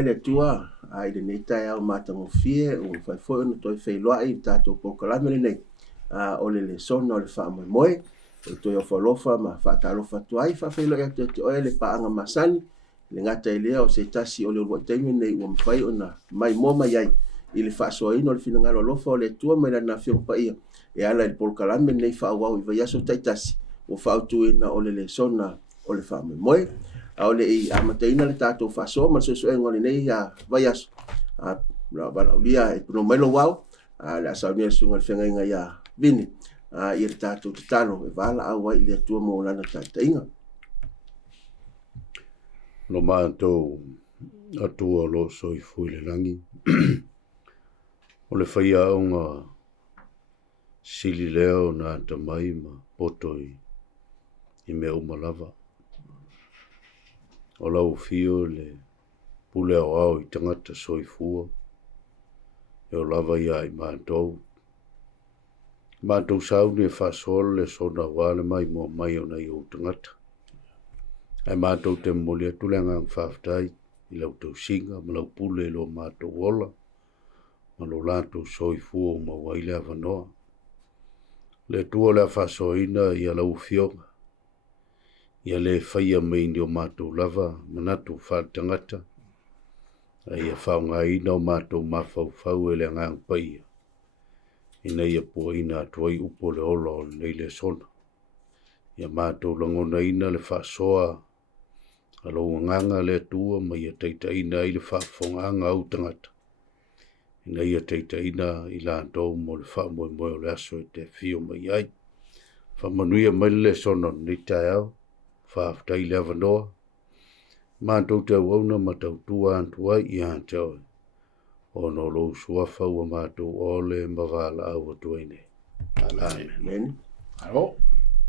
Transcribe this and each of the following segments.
lea le tua ai le nei tai au matangofie o fai foi ona toi feiloai tatou pokalame lenei o le sona o le faamoemoe e toi ofalofa ma faatalofa atu ai faafeiloai atu te oe le paaga masani le gata i lea o se tasi o le uluaʻitaimi nei ua mafai ona mai mo mai ai i le faasoaina o le finagalo alofa o le atua mai lana afioga paia e ala i le polokalame nei faauau i vaiaso taitasi ua faautuuina o le sona o le faamoemoe o le i amataina le tatou faasoa ma le soasoaega o lenei ia vaiaso valaulia e puno mai lo wau le asaunia le suga le fegaiga ia vini ia le tatou tatalo e valaau ai i le atua mo lana taʻitaʻiga lo mātou atua lo soifu i le langi. O le whaia aunga sili leo na tamai ma poto i mea umalava. O lau fio le pule au au i tangata soifua. E o lava ia i mātou. Mātou sauni e whasol le sona wale mai mo mai o nei o tangata. Ai mātou te moli atu le ngang whaftai i lau tau singa ma lau pule lo mātou ola. Ma lo lātou soifua ma waile a wanoa. Le tua le whasoina i a lau fionga. Ia le whaia meini o mātou lava manatu whātangata. Ai a whaunga ina o mātou mawhau e le ngang paia. Ina ia pua ina atuai upo le ola o nei le sona. Ia mātou langona ina le whasoa. Alo nganga le tua ma ia teita ina i le whafonganga au tangata. Ina ia teita ina i lātou mo le whamoe moe o le aso e te fio mai ai. Whamanuia mai le sona ni tai au. Whaftai le avanoa. Mātou te auna ma tau tua antua i hātau. O no lo suafa ua mātou ole mavala au atuaine. Amen. Alo.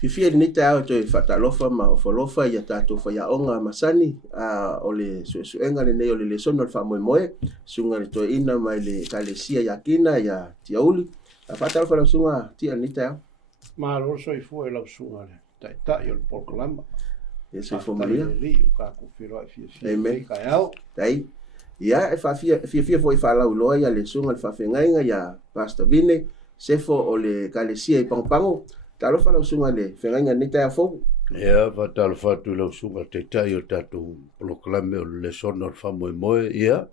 Fifia ni tai au toi whatalofa ma o whalofa ia tātou whaiaonga masani o le suenga le nei o le sona le whamoe moe. Sunga le toi ina mai le kalesia yakina ia tiauli. Whatalofa lau sunga tia ni tai au. Ma lo soifua e lau sunga le. Tai o le pokalama. E soifua maria. Amen. Tai. Ia e fia foi falau loa ia le sunga le whawhengainga ia Pastor Vine. Sefo o le kalesia i pangopango. Talo fa lau sunga le whengainga ni tai a fōu. Ia, talo fatu lau sunga te tai o tātou poloklame o le sona o le whamoe moe, ia.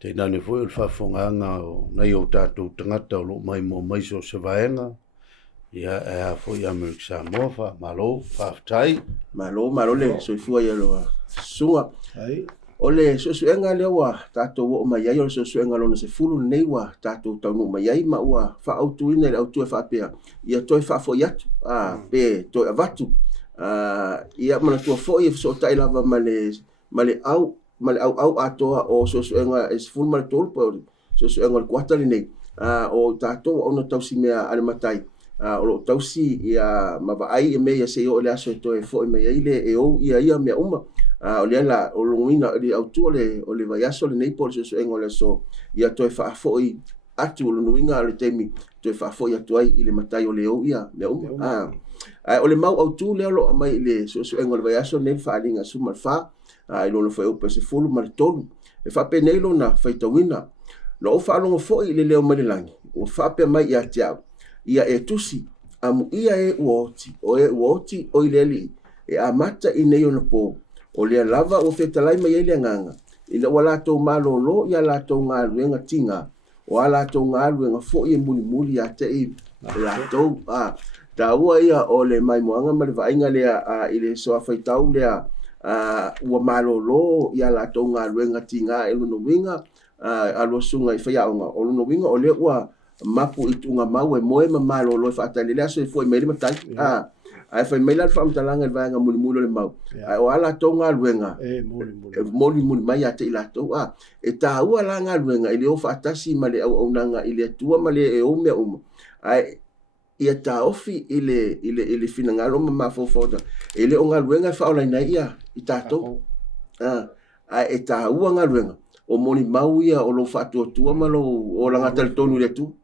Te nane foi o le whawhonganga o nei o tātou tangata o lo mai mo maiso se vaenga. Ia, e a foi Amerika Samoa, wha malo, whaftai. Malo le soifua ia loa sunga. Ai. O le sosuenga lea ua tātou o mai ai o le sosuenga lona se fulu nei ua tātou taunu mai ai ma ua whaautuina le autu e whaapea. Ia toi whaafoi atu, pe toi avatu. Ia mana tua foi e so tai lava male au atoa o sosuenga e se fulu male tolu pa sosuenga le kuatali nei. O tātou ona tausi mea ale matai. O lo tausi ia mawai e mea se o le aso e toi foi mai ai le e ou ia mea uma. O le ala o longuina le autu o le vaiaso le nei po le sosuenga o le so ia toi whaafoi atu o longuina le temi toi whaafoi atu ai i le matai o le ou ia mea uma. O le mau autu leo lo amai le sosuenga o le vaiaso nei whaalinga suma le wha i lono whai upa se fulu ma le tolu e whape nei lo na whaitawina lo o whaalonga foi le leo marilangi o whape mai ia te au ia e tusi amu ia e uoti o i leli e amata i nei o na po o lea lava o whetalai mai ele nganga. Ina wa lātou malolo ia lātou ngā luenga tinga. O a lātou ngā luenga fo i muli a te i lātou. Tā ua ia o le mai moanga ma le vainga lea i le soa whaitau lea ua malolo ia lātou ngā luenga tinga e luno winga alo sunga i whaiaonga. O luno winga o lea ua mapu i tunga mau e moe ma malolo i whaatali lea so i fo i meiri matai. Ai fai mai la fam talanga e vanga muli le mau. Ai o ala tonga luenga. Muli mai ate i latou. E tā ua la ngā luenga ili o whaatasi ma le au nanga ili atua ma le e o mea uma. Ai ia tā ofi ili fina ngā loma ma fōfota. Ili o ngā luenga e whaolai nei ia i tātou. Ai e tā ua ngā luenga. O moni mau ia o lo whaatua tua ma lo o langa tali tonu le tu.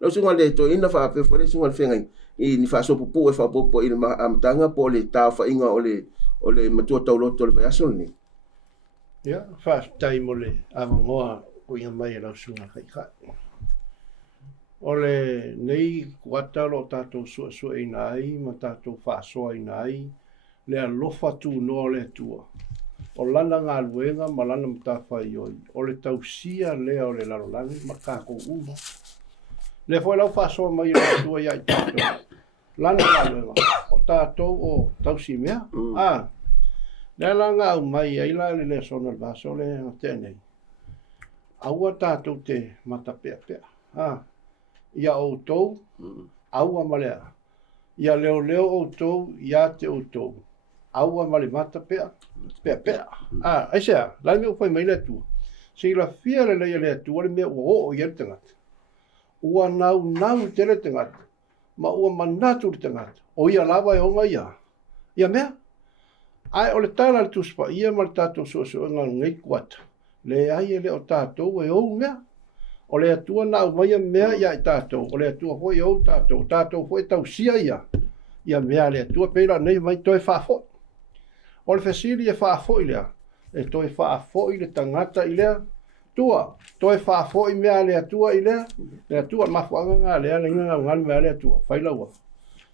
Lau sunga le to ina whaapewhare sunga le whengai. I ni fa so popo e fa popo i ma amtanga po le ta fa inga o le matua tauloto le vaiaso ni Ya, whaatai mo le awangoa o ia mai e lau sunga kai kai. O le nei kuata lo tātou sua i nai, ma tātou whaasoa i nai, le alofa tū noa le tua. O lana ngā luenga, ma lana matawhai oi. O le tausia lea o le larolangi, ma kāko uma. Le foi lau whaasoa mai le tua ia i tātou. Lana ngā luenga, o tātou o tausi mea. Le langa au mai, ai la le sona le vaso le tēnei. Aua tātou te matapea pea. Ia o tou, aua malea. Ia leo o tou, ia te o tou. Aua male mata pea. Ai sea, lai mea upai mai le tua. Se la fia le le tua le mea o i tangata. Ua nau te le tangata. Ma ua manatu le tangata. O ia lava e onga ia. Ia mea. Ai o le tala le tuspa, ia ma le tātou so ngai kuata. Le ai e le o tātou e ou mea. O le atua na umaia mea ia i tātou. O le atua hoi ou tātou. Tātou hoi tau sia ia. Ia mea le atua peila nei mai toi whaafoi. O le whesiri e whaafoi lea. E toi whaafoi le tangata i lea. Tua. Toi whaafoi mea le atua i lea. Le atua mafuanga ngā lea le ngā ngālu mea le atua. Whailaua.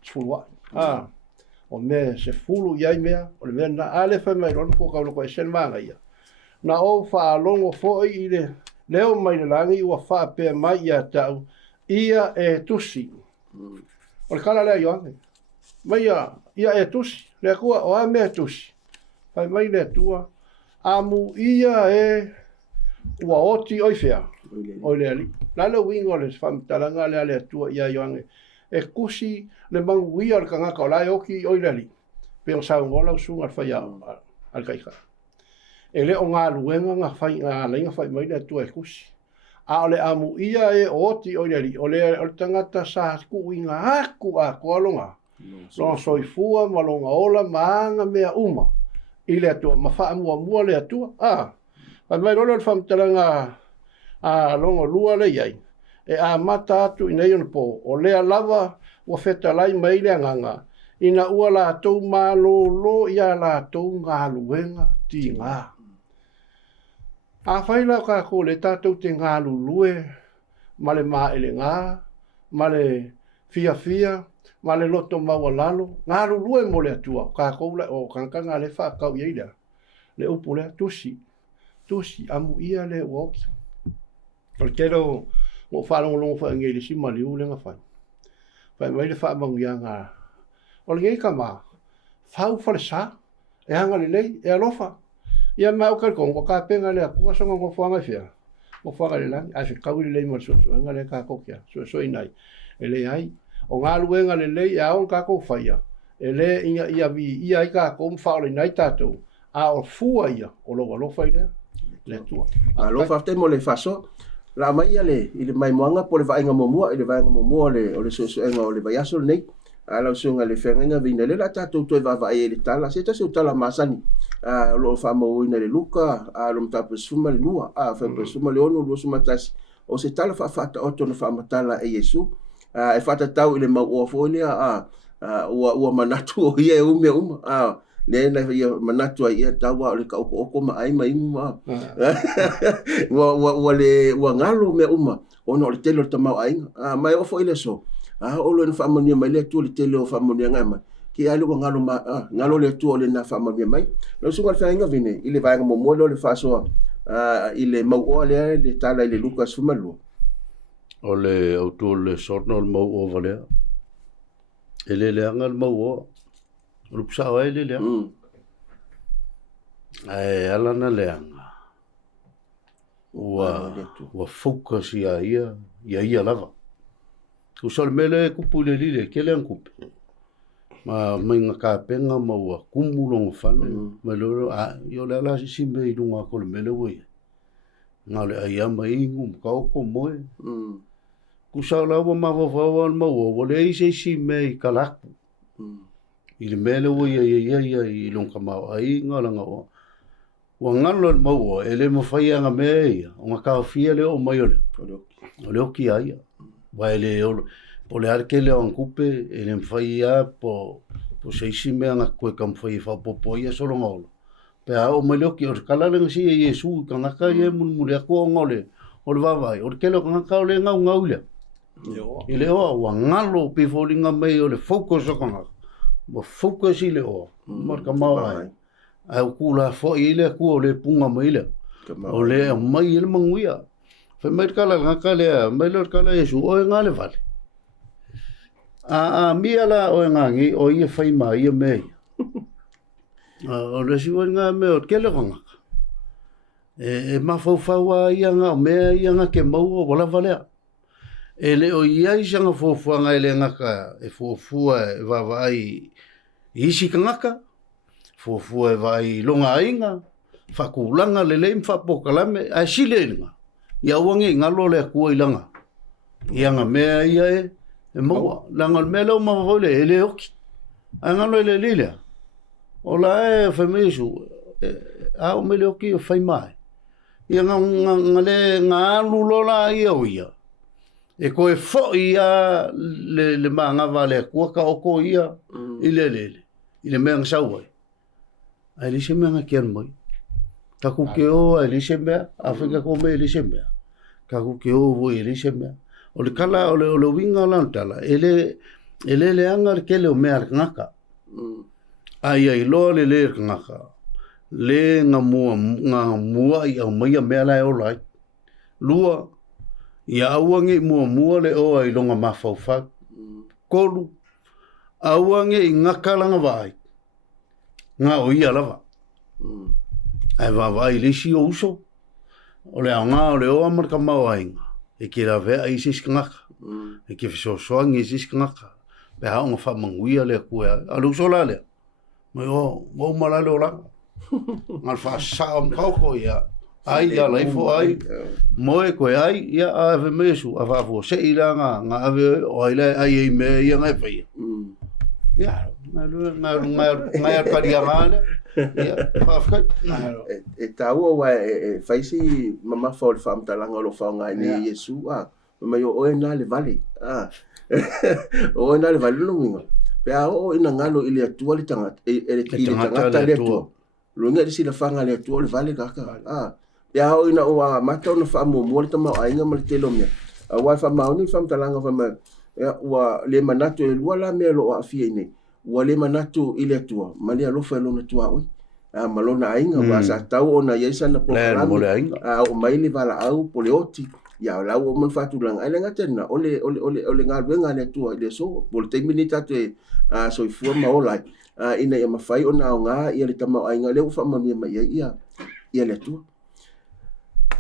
Sfulua. O me se fulu iai mea. O le mea na ale whai mai rono ko kauloko e sen maanga ia. Na o whaalongo foi i le leo mai le langi ua whaapea mai ia tau ia e tusi. O le kala lea ioange. Mai ia e tusi. Lea kua o a mea tusi. Pai mai lea tua. Amu ia e ua oti oifea. Oi lea li. Lale wingo le whamtalanga lea tua ia ioange. E kusi le mangu ia le kangaka o lai oki oi lea li. Peo sao ngola usunga whai al kaika. E le o ngā luenga ngā whai ngā leinga whai mai le tua e kusi. A o le amu ia e oti o le li. O le tangata sa ku i ngā aku a kualonga. Longa soifua ma longa ola maanga mea uma. I le atua ma wha mua le atua. Pai mai rolo le whamtalanga a longa lua le iai. E a mata atu i nei ona po. O lea lava ua whetalai mai le anganga. Ina ua la tau mālolo ia la tau ngā luenga ti ngā. A whaila ka ko le tātou te ngā lulue, ma le mā ele ngā, ma le fia, ma le loto maua lalo, ngā lulue mo le atua, ka koula o kankanga le whakau iei le upu le tusi, amu ia le uoki. O le kero, mo whalongolongo wha ngei le si mali u le ngā whai. Whai mai le whaamang ia ngā. O le ngei ka mā, whau whale sā, e hanga le lei, e alofa. Ia mau kalkong, o ka penga lea kua songa ngo whanga whia. Ngo whanga le lang, ai whikau le lei mar suanga le ka kokia, so inai. E le ai, o ngā luenga le lei, e aon ka kou whaia. E le inga ia vi, ia i ka kou mwhao le nai tātou. A o fua ia, o loa lofa i lea, le tua. A lofa te mo le faso, la mai ia le, i le mai moanga po le vainga momua, i le vainga momua o le suenga o le vaiaso le nei. A lau sunga le whenga vina le la tātou toi vavai e le tala, se tasi o tala masani. Lo whamau ina le luka, lo mtapa suma le lua, whamau suma le ono, lua suma tasi. O se tala whawhata oto na whamatala e Yesu. E whata tau i le mau oa fōnia, ua manatu o ia e ume uma. Le na ia manatu a ia tawa o le ka oko ma ai ma imu ma. Ua ngalo me uma, ono o le telo tamau ainga. Mai ofo ile so. Olo na whaamania mai le tu le tele o whaamania ngai mai. Ki alu ko ngalo le tu o le na whaamania mai. Lau sunga le whainga vine, i le vaenga mo mole o le whasoa, i le mau oa le tala i le Lukas Fumalua. O le autu le sorna o le mau oa valea. E le leanga le mau oa. O le pusawa e le leanga. E alana leanga. Ua focus ia ia lava. O sole mele kupu le lile, ke leang kupu. Ma mainga ka penga ma ua kumulong whane. Ma loro, yo le ala si me i runga ko le mele wei. Ngā le aiama ingu mka oko moe. Kusau lau wa mawawawa ma ua, wale eise si me i kalaku. I le mele wei ia i longa mau ai ngā langa oa. Wa ngalo le mau ele mawhai anga mea ia. O ngā kawhia le o mai ole. O le oki aia. Vai le po le arke le on kupe ele mfai ia po seisi me nga koe kam fai fa popo ia solo ngolo pe a o malioki o kala le si Yesu ka ngaka ye mulmule ko ngole o le vavai o le kelo ka ngaka o le ngau le i le o wa ngalo pe folinga mai o le focus o ka ngaka mo focus i le o mo ka mai a kula fo i le ku o le punga mai le o le mai le manguia fe mai kala ngaka le mai le kala Yesu o ngale vale a miala o ngangi o ia fai mai ia me o le siwa nga me o kele konga e mafaufaua ia nga mea ia nga ke mau o wala valea e le o ia i sanga fofua nga ele ngaka e fofua e vavai isi ka ngaka fofua e vai longa inga fakulanga le le mfapokalame a sile inga ia wange ngalo le kua ilanga ia nga mea ia e maua langa melo mavole ele oki angalo ele lile ola e femisu a o mele oki o fai mai ia ngale ngalu lola ia o ia e koe fo ia le manga vale kua ka oko ia ile mea ngasau ai ai lise mea ngakian mai taku ke o ai lise mea Afrika ko me lise mea kaku ke o vo lise mea o le kala o le winga lantala ele le anga ke le o mea ngaka ai lo le ngaka le nga mua ia mai mea lai o lai lua ia awange mua le o ai longa mafaufa kolu awange ngaka langa vai nga o ia lava ai vai le si o uso o le anga o le o marka mau ainga e ke la vea i sis ngaka e ke fiso soangi sis ngaka pe ha nga fa manguia le kua alu sola le mai o malale o la ngal fa sa kau ia ai ia lai fo ai moe ko ai ia ave mesu ava fo se ila nga ave o ai me ia nga fa ia nga kariamana ia fa fa e tau wa e faisi mama fo fam talanga lo fa nga ni Yesu mai o na le vale o na le vale no minga pe o ina ngalo ile atua le tanga e tangata le atua lo ngai si la fanga le atua le vale kaka pe o ina o mata no fa mo le tama ainga mal telo me wa fa ma ni fam talanga fa ma wa le manato e wala me lo afia ni wa le manato ile atua mali lo fa lo na tua o malona ainga wa sa tau ona yesa na program o mai le vala au polioti ya la o mon fatu lang ai nga tena ole nga venga le tua ile so pol te minita te so fu ma ola ina ya mafai ona nga ia le tama ainga le fa ma mi mai ia le tua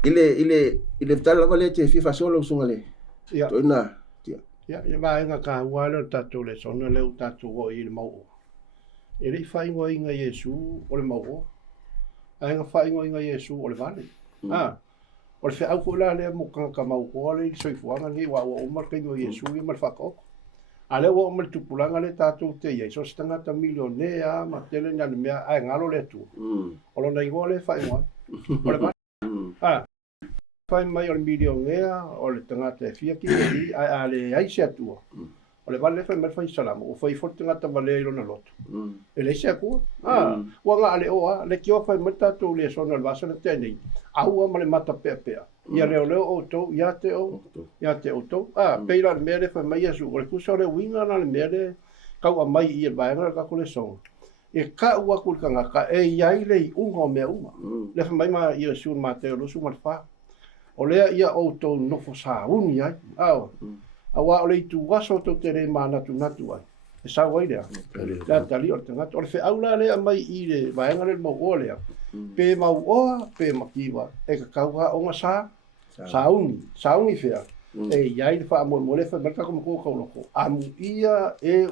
ile tala vale te fifa solo sungale to ina ya ba nga ka wala tatu le sona le tatu o il mau ele fai ngo inga Yesu o le mau ai nga fai ngo inga Yesu o le vale o le fea ko la le mo ka mau ko le soi fuanga ni wa o mar ka ngo Yesu i mar fako ale o mar tu pulanga le tatu te ye so stanga ta milionea ma tele na me ai ngalo le tu o lo nei go le fai ngo o le fai mai o milionea o le tanga te fia ki ai ale ai se tu o le vale fai fai salamo o fai forte ngata vale lo na loto ele se ku wa nga ale o le ki o fai mata tu le sona le vasa na tene au ma le mata pe ia le o to ia te o to peira me le fai mai asu o le kuso le winga na le mele ka wa mai ia vai nga ka ko le son e ka wa ku ka nga ka e ia le unga me uma le fai mai ma ia su ma te lo su ma fa o le ia o to no fo sa uni ai awa o le tu waso to tere mana tu natu ai e sa wai le la tali o tanga o le fe aula le mai i le vai nga le mo ole pe mau o pe makiwa e ka kaua o nga sa uni fe e yai le fa mo le fa marka como ko lo ko amu ia e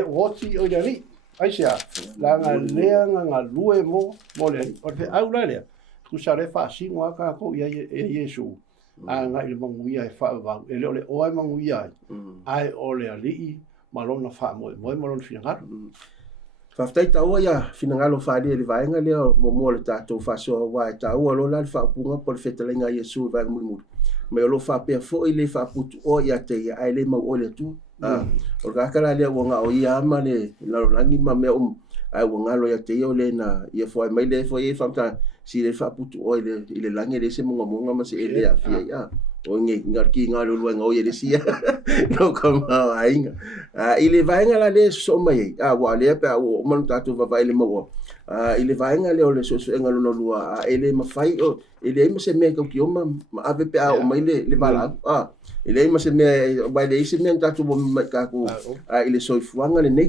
woti o le ai sia la nga le nga lue mo le o fe aula le ku sa le fa si mo ka ko ia e Yesu nga ile manguia e fa va ele ole o ai manguia ai ole ali malona fa mo malona fina fa ftai ta o ya fina ngalo fa le vai nga le mo le tato fa so wa ta o lo la fa punga por fetela nga Yesu va mu me lo fa pe fo ile fa putu o ya te ai le mo ole tu o ka kala le o nga o ia ma le la langi ma me ai ua ngalo ia te ia o le na ia foi mai le foi e famta si le fa putu o ile lange le se monga ma se ele a fia ia o ngar ki ngalo lu nga o ile sia no kama ainga ile vainga la le so mai wa le pa o man tatu va vai le mo ile vainga le o le so ngalo no lua ele ma fai o ele ma se me ko ki o ma ave pa o mai le vala ile ma se me ba le se me tatu bo ma ka ko ile so fuanga le nei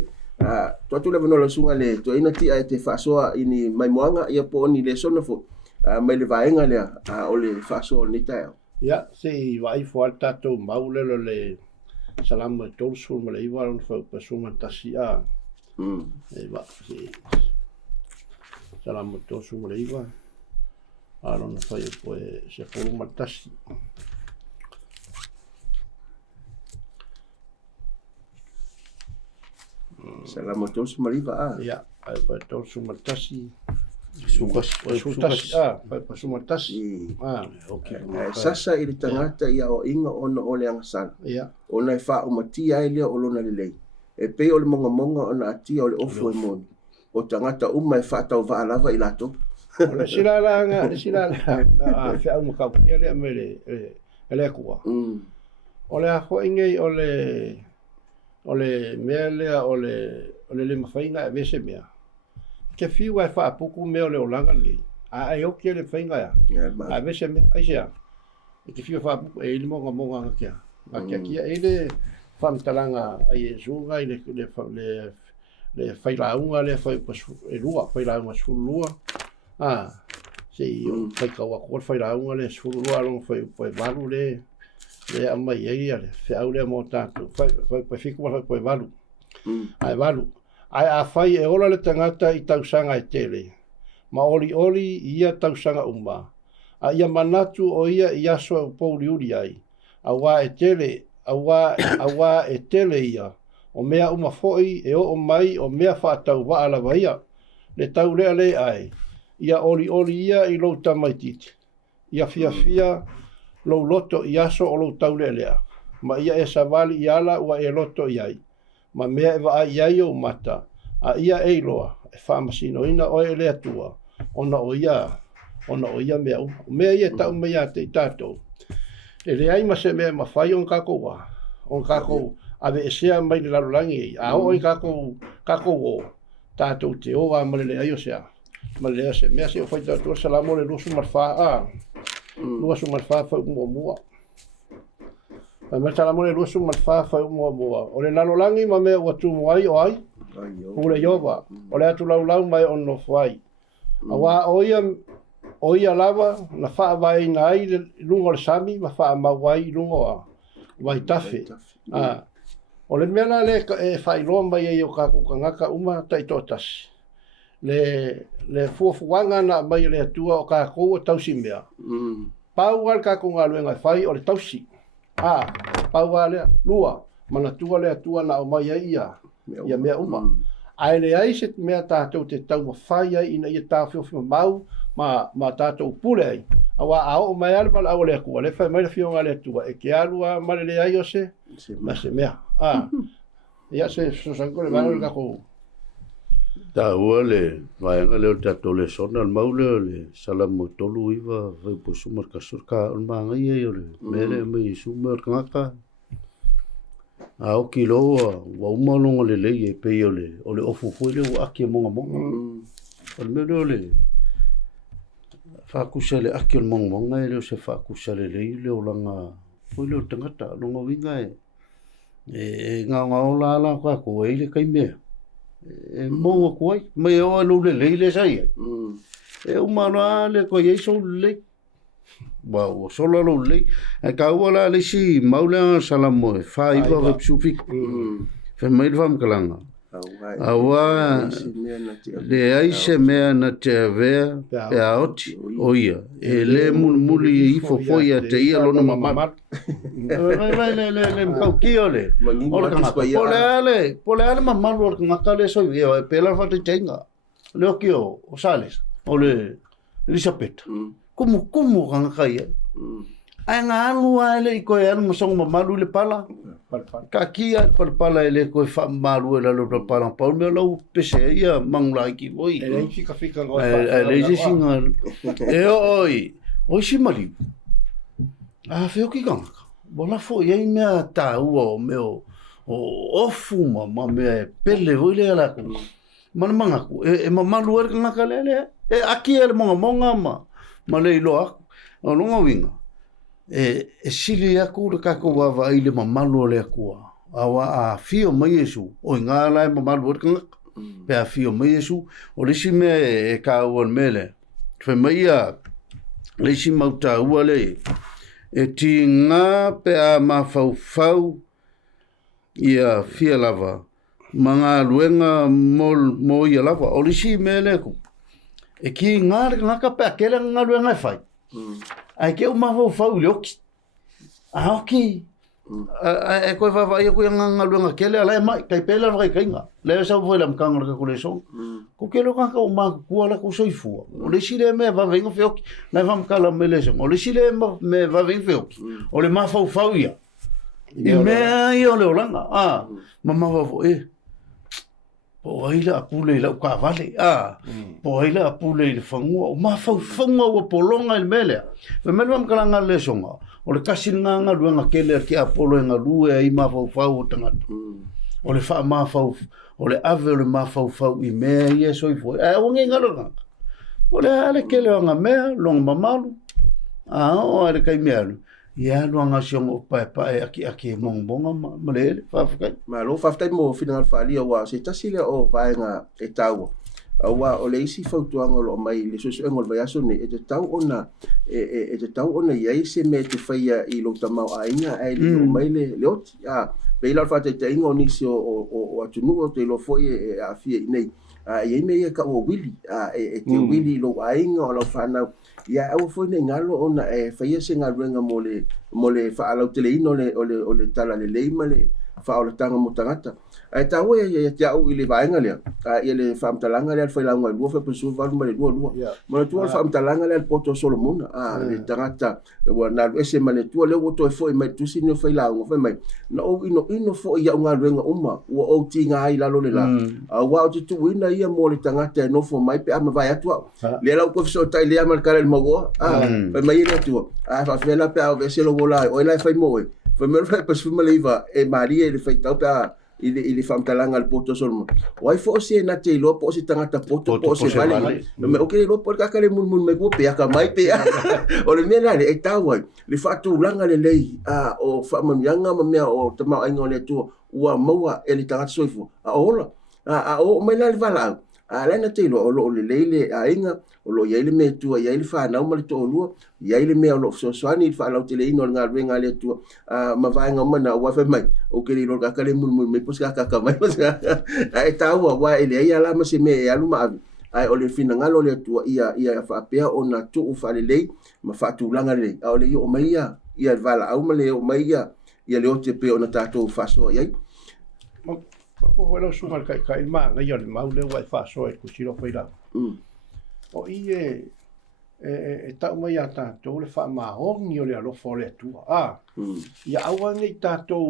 tu le vano la sunga le to ina ti te fasoa ini mai moanga ia po ni le sona fo mai le vaenga le o le fasoa ni tai ya se vai fo alta to maule le salam to sul le iwa on fo pasuma tasia e va se salam to sul le iwa aron fo se por tasi Salam tos mariva ya ai to sumatasi sumatasi okay sasa ile tangata ia o inga ona ole angasana ya ona fa o matia ile o lona lelei e pe o le monga ona atia o le ofo e mon o tangata uma e fa tau va lava ilato ona silala fa o ka ele amele ele kwa ole a ho inge ole mele ole mafainga vese mea ke fiu e fa puku me ole olanga ni ai o ke le fainga ya a vese me ai ya ke fiu fa puku e le monga kia ma ke kia ele famtalanga ai zunga ile le faila unga le fa e lua faila unga sulua sei fa ka wa ko faila unga le sulua lo fa valu le amma ia le fe au le mo tanto fa fico fa valu ai valu ai a fai e ola le tangata i tausanga e tele ma oli ia tausanga umba a ia manatu o ia so pouri uri ai awa e tele ia o mea uma foi e o mai o mea fa tau va ala vaia le tau le ai ia oli ia i lo tamaititi ia fia lo loto iaso o lo taule lea ma ia e savali iala ua e loto iai ma mea e va iai o mata a ia e loa e famasino ina o e lea tua ona o ia mea ia tau mea te tato e leai ma se mea ma fai on kako ave e sea mai le lalulangi a o i kako o tato te o ma le ai o sea ma le se mea se o fai tato salamo le lusu marfa lua su malfa fa mua ma tala mo le lua su malfa fa mua o le lalolangi ma me o tu mai o ai pule yova o le atu lau mai on no fai awa o ia lava na fa vai nai lungo le sami ma fa ma wai lungo vai tafe o le mena le e fai lomba ia o ka ngaka uma tai totas le fuafuanga na mai le atua o ka ko tausi mea pau al ka ko ngaluenga fai o le tausi pau ale lua mana tua le atua na o mai ia mea uma ai le ai se mea tātou te tau fai ai ina ia tāwhio mau ma tātou pule ai awa ao mai ale pala au le akua le fai mai le fionga le atua e ke alua mare le ai o se ma se mea ia se sosanko le vano le kako ta ua le vaenga leo tatou le sona al maule le salamo tolu iwa vai po sumar kasurka on manga ia o le mele mai sumar ngaka a o kilo wa umalonga le lei e pe o le ofu foi le o aki monga o le mele o le fakusa le aki monga e le se fakusa le lei le o langa foi le o tangata longa winga e nga o la ko e le kai mea e mo ko mai o lo le sai e o mano le ko ye so le ba o solo lo le e ka wala le si maula salamo fa iba va psufik fe mai vam kalanga awa le ai se mea na te ve e aoti oia e le muli i fo foi a te ia lona mama le mkaukiole pole ale mama lo ngakale so e pela fa te tenga le okio o sales o le Elizabeth como ngakaia ai nga alu ale ko e mo song mama lu le pala palapala. Ka kia palapala ele ko fa malu ele lo palapala pa me lo pese ia mangla ki voi. E lei fika ngoi fa. Le singa e oi si mali. A feo ki ganga. Bona fo ia me ta o meu o fuma ma me pele voi le ala ko. Mana manga ko e malu er ngaka lele. E aki ele monga ma le lo ako. O no winga. E sili aku le kako wawa i le mamalu le akua. Awa a fio mai Yesu. O ngā lai mamalu er ngaka. Pe a fio mai Yesu. O lisi me e ka uan mele. Tue mai a lisi mauta ua le. E ti ngā pe a mawhau ia fia lava. Mga luenga mo ia lava. O lisi me le ku. E ki ngā ngaka pe a kele ngā luenga e whai. Ai ke o mawhau le oki. A oki. E koe whawai e koe nganga luenga kele alai mai. Kai pēla whakai kainga. Leo sau whai lam kanga raka kule song. Ko kelo kaka o maa kua la ko soifua. O le sile me wawenga whioki. Nai whamkala me le song. O le sile me wawenga whioki. O le mawhau ia. I mea i o le oranga. Ma mawhau po aila apule la ka vale po aila apule le fangua o ma fangua o polonga il mele fe melwam kalanga le songa o le kasinga nga luanga kele ki apolo nga lue ai ma fau tanga o le fa ma fau o le ave le ma fau i me ye so i fo o ngenga lo o le ale kele nga me long mamalu o ale kai me ia luanga siong o pai aki mongbonga malele fafakai ma lo fafatai mo final falia wa se tasile o vaenga e tau wa o le isi fautuanga lo mai le so ngol vai aso ne e tau ona e tau ona ia se me te faia i lo tamau ainga ai le mai le ot pe la fatai te ingo ni o atunu o te lo foi a fie nei ia me ka o wili e te wili lo ainga o lo fana ia au foi nei ngalo ona e faia se ngaluenga mo le fa ala tele ino o le tala le leima le fa o le tanga mo tangata ai tau ia te au i le vaenga le ia le fa mtalanga le fa la ngwa lu fa pesu va lu lu mo le tu fa mtalanga le poto solomon le tangata wa na ese male tu le woto foi mai tu sino fa la ngwa fa mai no ino fo ia ngaluenga uma o tinga ai la lo le la wa o tu wina ia mo le tangata no fo mai pe ama vai atu le la ko so tai le ama kala le mago fa mai le tu fa fela pe o veselo vola o la fa mo fa me fa pesu maliva e maria le fa tau pa ili famtalanga al poto solmo wai fo se na te lo po se tangata poto po se vale no me okay lo por ka kale mun me go pe ka mai pe o le mena le tawa le fatu langa le lei o fa man yanga me o tama ai ngole tu wa maua ele tangata soifo ola o me na le vala la na te lo le leile ainga o lo ia le me tu ia le fa na mo le to lo ia le me o lo so swani fa la te le ino nga venga le tu ma va nga mana wa fa mai o ke lo ka kale mun me pos ka mai ai ta wa ele ia la ma se me ia lu ma ai o le fina nga lo le tu ia fa pe o na tu fa le le ma fa tu langa le o le o mai ia vala au ma le o mai ia le o te pe o na tato fa so ia ko wala sumal kai ma nga yo le mau le wa fa so e ku siro fa ila o ie ta mai ata to le fa ma o ni o le alo fo le tu ia awa ni ta to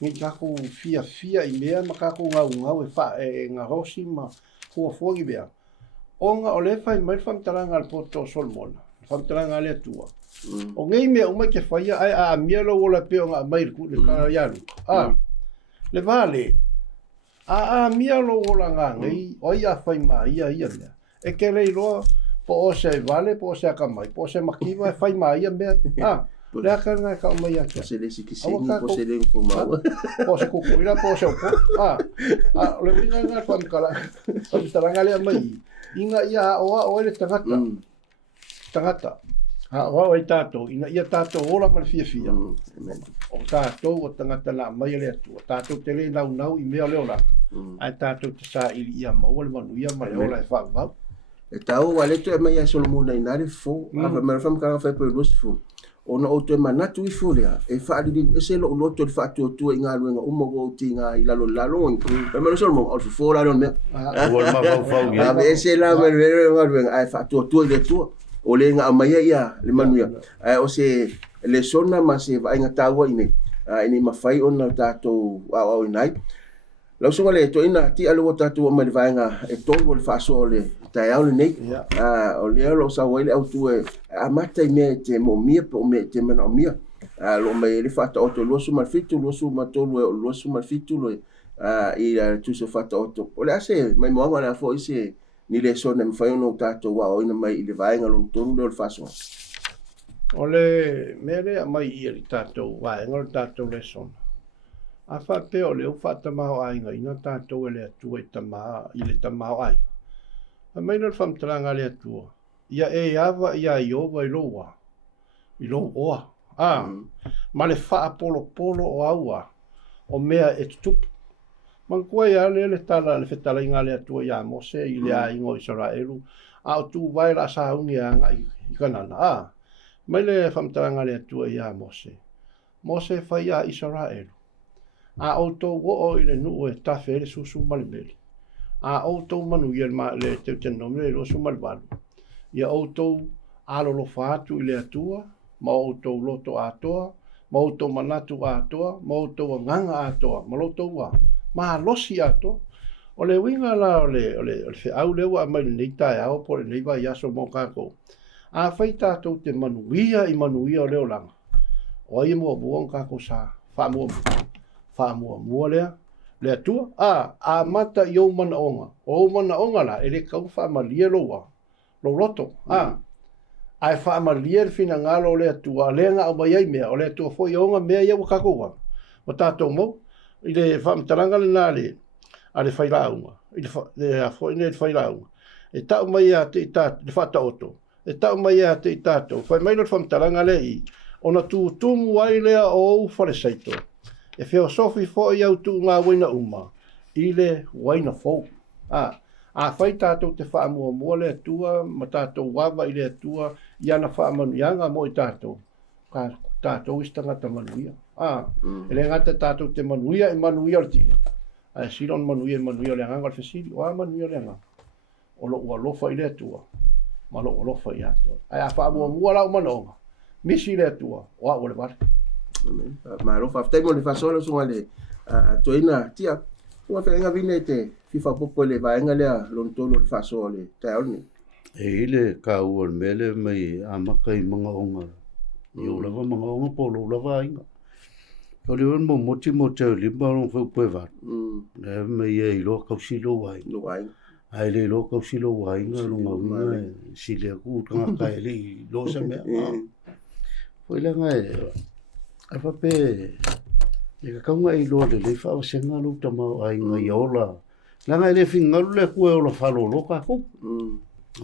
ni ka ko fia i mea ma ka ko nga e fa nga rosi ma ko fo gi bea onga o le fa mai fa mtaranga al poto solmon fa mtaranga le tu o ngai me o ma ke fa ia a mielo wala pe nga mai ku le ka ya le vale mielo wala nga ngai o ia fa mai ia mea e ke le lo po se vale po se akamai po se makiva fai mai ia mea le ka nga ka mai ia se le si kisi po se le po ma po se ku ira po se po le winga nga fa kala o taranga le mai inga ia o le tangata o ai tato ina ia tato ola mal fia o tato o tangata la mai le tu tato tele nau i mea le ola ai tato te sa ia ma o le manu ia ma le ola fa va e tau wale tu e mai a solomona i nare fo ava mera fam kanga fai pe rosti fo ona o tu e manatu i fo lea e whaari e se lo loto le whaatu o tu e ngā ruenga umo o ti ngā i lalo e mera solomona o tu fo la mea e se la mera ngā ruenga ai whaatu o tu e le tua o le ngā amaya ia le manuia o se le sona ma se vainga taua i nei ini mafai ona tātou au nai. Lau sunga le to ina ti alu tātou o mai vaenga e tolu le faso le tai au le nei. O le lo sa wele au tu e amata me te mo mia po me te mana mia. Lo mai le fata o to lo su malfitu lo su matolu lo su malfitu lo i tu se fata o to. O le ase mai mo ngana fo ise ni le so na mfai no tātou wa o ina mai i le vaenga lo tolu le faso. Ole mere mai i tātou vaenga lo tātou le sona. A fa pe o le o fa tamao ai nga ina tātou ele atua i le tamao ai. A mai no fam tranga le atua. Ia e ava ia i ova i loa. I lo oa. Ma le fa polo o aua. O mea e tutup. Man kua ia le tala le fetala inga le atua ia Mose i le a ingo Israelu. A o tu vai la sa ungi anga i kanana. Mai le fam tranga le atua ia Mose. Mose fa ia Israelu. A auto wo i le nu e tafe le susu malibeli. A auto manu i le te tenomre lo su malbalu. Ia auto alo lo fatu i le atua, ma auto loto atoa, ma auto manatu atoa, ma auto nganga atoa, ma loto wa, ma losi atoa. O le winga la o le fe au le wa mai nei tai au po le nei vai aso mo kako. A fai tātou te manuia i manuia o leo langa. O i mua buong kako sa, fa mua lea, le atua, a mata i o mana onga. O mana onga la, ele kau wha malia loa, lo loto, ai wha malia le fina ngalo le atua, le nga au mai ai mea, o le atua fo i onga mea iau kakoa. O tātou mau, i le whamtaranga le nā le, a le whairaunga, le a fo ine le whairaunga. E tau mai a te i tātou, le whata oto, e tau mai a te i tātou, whai mai le whamtaranga le i, o na tu tumu ai lea o whare saito. E filosofi fo i au tu ngā waina uma, i le waina fo. A whai tātou te wha mua le atua, ma tātou wawa i le atua, i ana wha manuianga mo i tātou. Ka tātou istangata manuia. E le ngata tātou te manuia e manuia le tine. A silon manuia e manuia le nganga le fesiri, o a manuia le nganga. O lo ua lofa i le atua, ma lo ua lofa i atua. A wha mua lau manonga, misi le atua, o a ua le wale. Ma lo fa temo le fasola sunga le toina tia ua fe nga vine te fifa popo le vaenga le lon tolo le fasola le taoni e ile ka ua mele mai amaka i mga onga i o lava mga onga polo lava inga ko le mo moti mo te limba no fe pueva le mai e lo kausilo wai ai le lo kausilo wai nga no nga si le ku tanga ka ele lo se me foi le nga a pape e ka kaunga i loa le fa o senga lu tama ai nga yola la nga le finga le ku e lo falo lo ka ku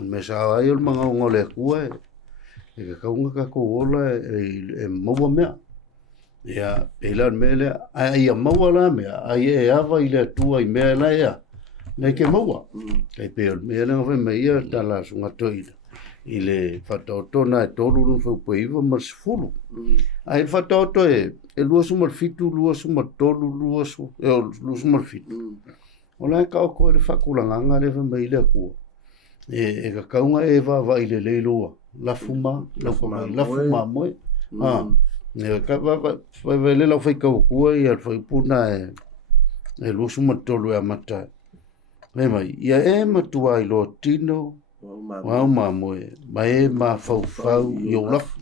me sa ai o manga ngo le ku e ka kaunga ka ko ola e mo me ya e la mele ai mo la me ai e ava i le tu ai me la ya le ke mo e pe me la ve me ia tala sunga toida i le whataotona e tolu no whaupuiwa marsifulu. Ai whataoto e lua sumar fitu, lua sumar tolu, lua sumar fitu. O lai ka oko e le whakulanganga le whamai le kua. E ka kaunga e wawa i le leiloa. Lafuma moe. E ka wawa le lau whaikau kua i al whaipuna e lua sumar tolu e amata. Le mai, ia e matua i lo tino, Wau moe, mai ma fau i o lafu.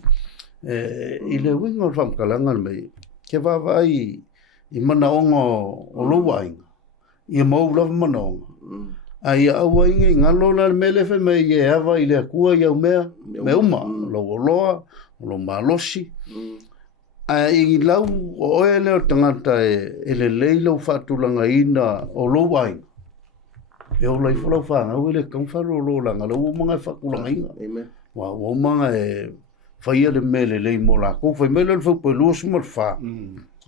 I le winga o whamkalanga mai, ke wawai i mana onga o loa inga. I mau lafu mana onga. A ia aua inga i ngalo la mele fe mai i ewa i le akua i au mea, me uma, lo loa, lo malosi. A i lau o oe leo tangata e le leilo whatulanga ina o loa inga. E o lai whalau whanga, o ele kaunwharo lo langa, la umanga e whakulanga inga. Wa umanga e whaia le mele lei mo la kou, whai mele le whaupo e lua sumar wha.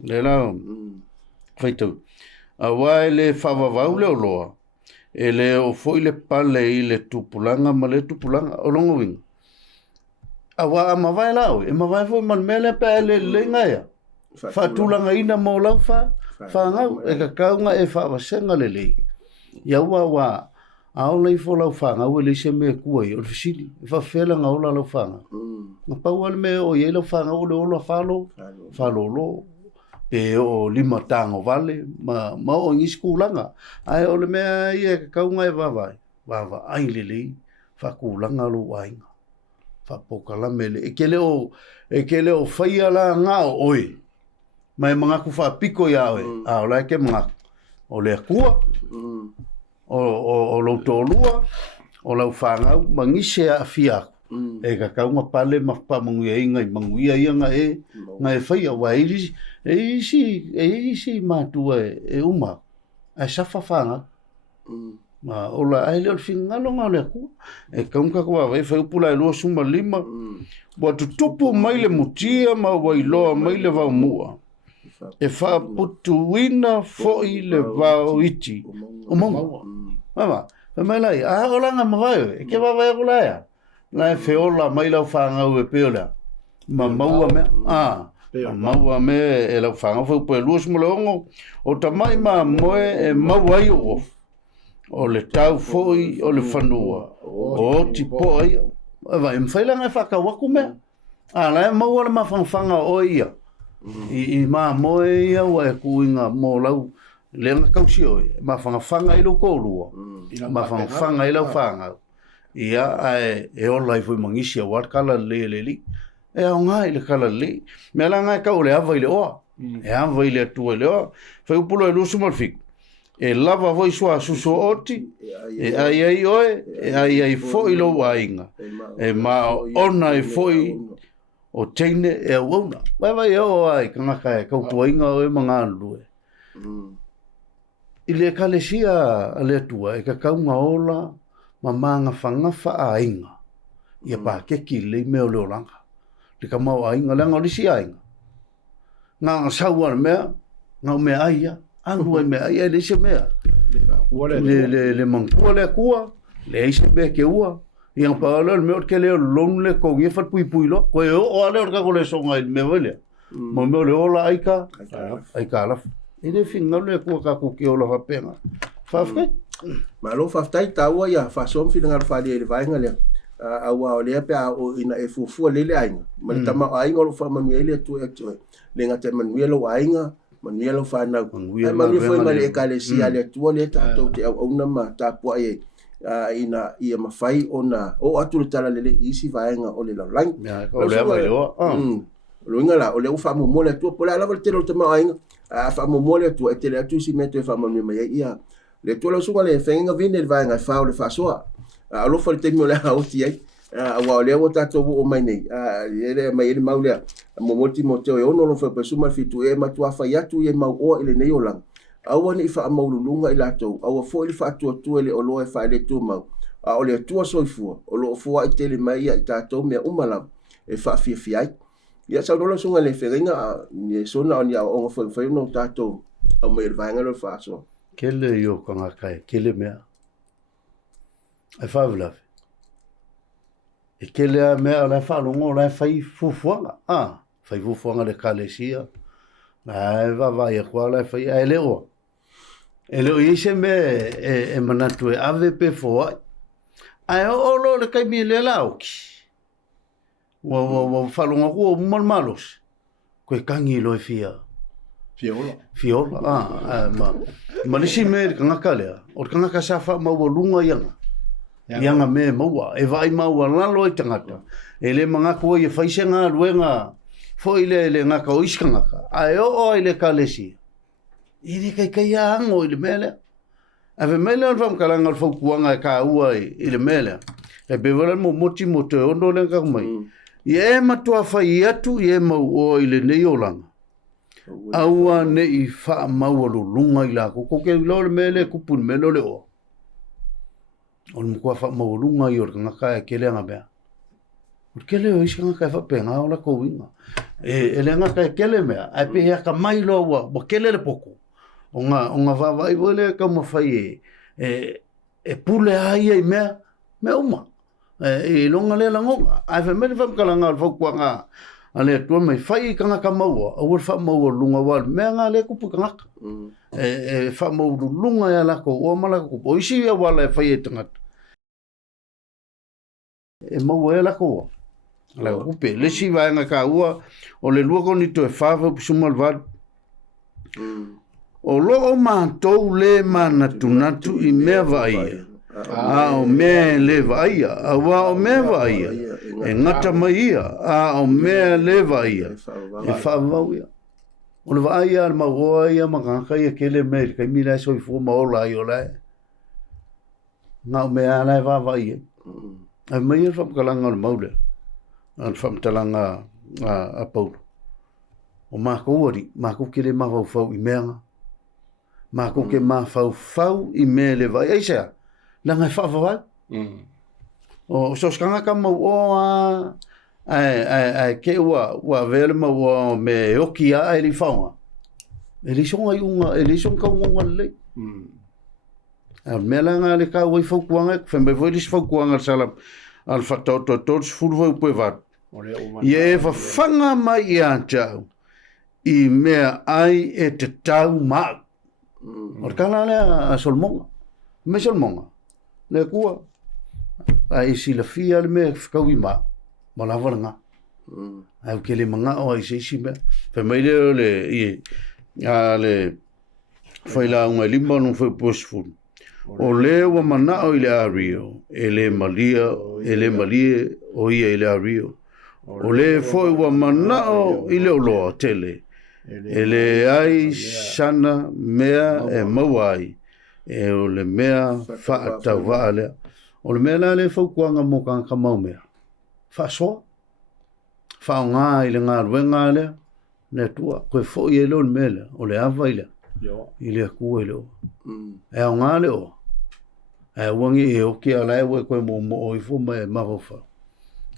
Le la, whaitau. A wae le whawawau leo loa, e le o foi le pale i le tupulanga, ma le tupulanga, o longa winga. A wa a mawai lau, e mawai foi man mele pe le lenga ia. Whatulanga ina mo lau whangau, e ka kaunga e whawasenga le lei. Ia wa ao lai fo lau whanga ua leise me kua i o le fisili. E whawhela nga ola lau whanga. Nga pau ale me o iei lau whanga o le ola whalo lo. pe o lima tango vale ma o ngis kulanga ai o le mea ia ka kaunga e vava ai lele fa kulanga lo wainga fa pokala mele e kele o faia la nga oi mai mga ku fa piko ya oi a o la ke mga o le kua o lo tolua o la fanga mangise a fia e ka kaunga pale ma pa manguia inga manguia nga ngai faia wa isi matua e uma a safa fanga ma ola ai le finga longa le ku e kaunga ko vai fa pula lo suma lima wa tutupu mai le mutia ma wai lo mai le va mua e fa putu wina fo i le va iti o mongo mama mai lai a ola nga mai e ke va vai ola ya la fe ola mai la fanga o peola ma maua me maua me e la fanga fo pe luos mo longo o tamai ma moe e maua o le tau foi o le fanua o tipo ai va em faila nga fa ka waku me la maua le mafanga o ia i ma moe ia wa ku inga mo lau le nga kausio ma fanga i lo kolua ma fanga i lo fanga ia e ola i foi mangisia war kala le e o ngai le kala le me la ngai ka ole ava ile o e ava ile tu ile o foi pulo e lusu morfik e lava voi sua suso oti e ai oe e ai foi lo wainga e ma ona e foi o teine e ona vai o ai kanga ka ka tuinga o manga lue ile kalesia ale tua e ka kaunga ola mamanga fangafa ainga ia pa ke kile me o langa le ka mau ainga langa lisi ainga nga saua me nga me aia angu me aia le se me le mangua le kua le se be ke ua ia pa le me ke le long le ko ia fa pui lo ko o ale ka ko le songa me vele mo me le ola aika la ine finga le kua ka ku ke ola fa pena fa fre ma lo fa tai taua ia fa som fi ngar fa le vainga le a wa le pe o ina e fufu le ainga ma tama ainga lo fa manuele tu e le ngata manuele lo ainga manuele fa na manuele foi ma le kale si ale tu le ta to te o na ma ta po ai ina ia ma fai ona o atu le tala le isi vainga o le la lang o le va lo ngala o le fa mo mo le tu po la le te lo tama ainga fa mo mo le tu e te le tu si mete fa manuele ma ia le tola sunga le fenga vine le vai ngai fa o le fa soa alo fa te mo le hauti ai wa le o tato o mai nei ele mai ele mau le mo moti mo te o no lo fa pesuma fitu e ma tu fa ya tu e mau o ele nei o lang awa ni fa mau lunga ila to awa fo ile fa tu ele o lo e fa le tu mau o le tu so fu o lo fo ai te le mai ya tato me umala e fa fi ai ya sa lo sunga le fenga ni sona on ya o fa no tato o mai vai ngai lo fa so kele yo kanga kai kele mea e favla e kele mea la fa longo la fai fufuanga fai fufuanga le kalesia na va e kwa la fai ele o ise me e manatu e ave pe fo ai o lo le kai mi le lauki wo fa longo ko mal malos ko kangi lo fia Fiola, ma lisi me kanga kalea, o kanga ka safa maua lunga ianga me maua, e vai maua lalo i tangata, e le mga kua i whaise ngā luenga, fo i le ngā ka oiska ngaka, ai o i le ka lesi, i le kai ango i le mele, ave mele on wham kalanga al whaukuanga e ka ua i le mele, e bewala mo moti mo te ondo le kakumai, i e matua whai atu i e mau o i le neolanga, aua ne i fa maulu lunga i la ko ke lo mele kupun melo le o on mo fa maulu lunga i or nga ka ke le nga be porque le o isanga ka fa penga o la ko winga e le nga ka ke le me a pe ya ka mai lo wa bo ke le poko o nga va vai vole ka mo fai e pule ai me uma e longa le la ngo a fe me fa ka la nga fa kwa nga ale tu mai fai kanga ka maua o fa maua lunga wa me nga le ku kanga e fa maua lunga ya la ko o mala ku o isi ya wala fai tanga e maua ya la ko la ku pe le si va nga ka ua o le luogo ni to fa fa sumal va O lo mātou le manatu I mea vaia. A o mea le vaia. A wa o mea vaia. E ngata mai ia. A o mea le vaia. E whaavau ia. O le vaia al magoa ia makanga ia kele mea. Kai mira soi fu maola i o lai. Ngā o mea lai vaia. Ai mai ia whapkalanga o le maule. An whamtalanga a Paulo. O mākou ari. Mākou kele mawau I meanga. Mākou ke mawau I mea le vai. Eisa, langa whawawai. O soskanga ka mau o ai ke ua vele mau o me oki a li whaunga. Li songa I unga, li songa ka unga le. Mea langa le ka ui whaukuanga, whembe voi lis whaukuanga salam al whatau totos furu vau pue vat. Ie e whanga mai I a tau. I mea ai e te tau maa. O kana le a solmonga. Me solmonga. Le kua. A isi la fia le me whakau I maa. Ma la waranga. Au ke le manga o a isi mea. Whai mai leo le I. A le. Whai la unga lima nung whai posfun. O leo wa mana o I le a rio. E le malia. E le malie o ia I le a rio. O le foi wa mana o I le oloa tele. E le ai sana mea e mawai. E o le mea whaatau waa lea. O le mea la le whaukuanga mo ka mau mea. Whaasoa. Whao ngā I le ngā ruenga lea. Ne tua. Koe fo I e leo le mea lea. O le awa I lea. I le akua I leo. E au ngā leo. E wangi e oki a lai ue koe mo o I fo mai e mawawha.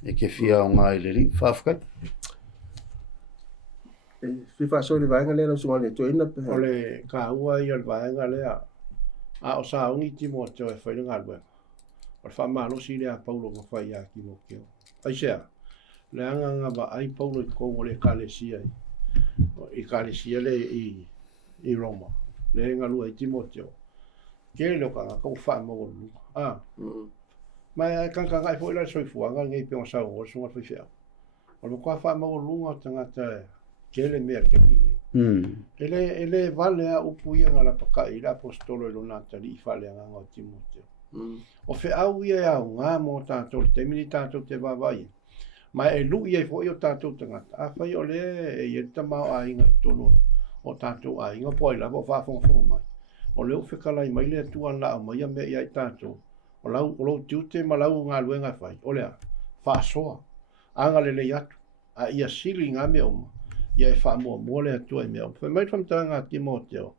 E ke fia au ngā I le li. Whaafkai. Si fa so le vaenga le so le to ina pe. Ole ka ua I le vaenga le a o sa ungi Timoteo e foi nga lwe. O fa ma lo si le a Paulo ko fa ia ki mo ke. Ai sea. Le anga nga ba ai Paulo ko le kalesia. I kalesia le I Roma. Le nga lu ai Timoteo. Ke le ka ko fa mo lu. Mai kan ai foi la so fuanga ngai pe o sa o so nga fia. O lo ko fa mo lu nga tanga Kele mea ke pingi. Ele vale a upuia ngā la pakai la apostolo e lona tali I whale ngā ngā Timoteo. O fe au ia au ngā mō tātou te mini tātou te wawai. Mai e lu ia I fo I o tātou tangata. A whai o le e i ta mau a inga tono o tātou a inga po I la po whafonga mai. O leo whekalai mai lea tuan la o mai a mea I tātou. O lau tiute ma lau ngā luenga whai. O lea, whaasoa. Anga le le atu. A ia sili ngā mea uma. Ia e wha le atua I mea. Whai mai whamtanga Timoteo.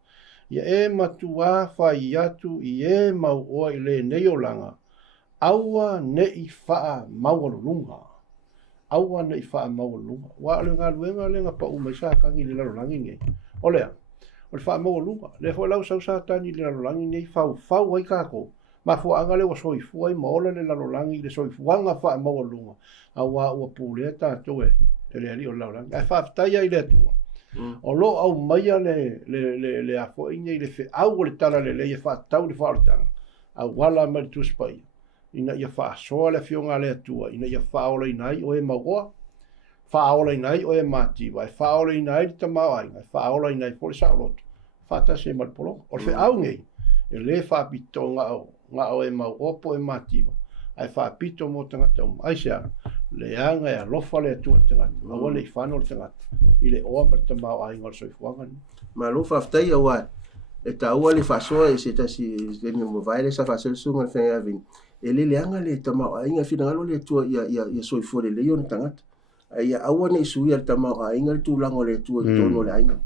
Ia e matua whai atu I e mau oa I le nei o langa. Aua ne I wha maurunga. Aua ne I wha maurunga. Wa ale ngā luenga le ngā pa umai sa kangi le larolangi ngai. O lea. O le wha maurunga. Le fo lau sau sa tani le larolangi nei whau ai kako. Ma fo anga le wa soifua I maola le larolangi le soifuanga wha maurunga. Aua ua pūlea tātou e. Le ali o laurang. Ai whaftaia I le atua. O lo au maia le afo inga I le fe au le tala le ia whaatau le whaarutanga. A wala mai tu spai. Ina ia whaasoa le fionga le atua. Ina ia whaola inai o e magoa. Whaola inai o e mativa. E whaola inai le tamau ainga. Whaola inai po le saoloto. Whata se malpolo. O le fe au ngei. E le whaapito ngā o e magoa po e mativa. Ai whaapito mo tangata uma. Ai sea. Le anga e alofa le atua tangata. Awa le I whano le tangata. I le oa mar tamau a inga soifuanga. Ma lo whaftai a wai. E ta ua le whasoa e se tasi teni mo vai le sa whasel sunga le whenga vini. E le anga le tamau a inga whina ngalo le atua ia soifua le leo na tangata. Ia awa ne isui al tamau a inga le tūlango le atua I tono le ainga.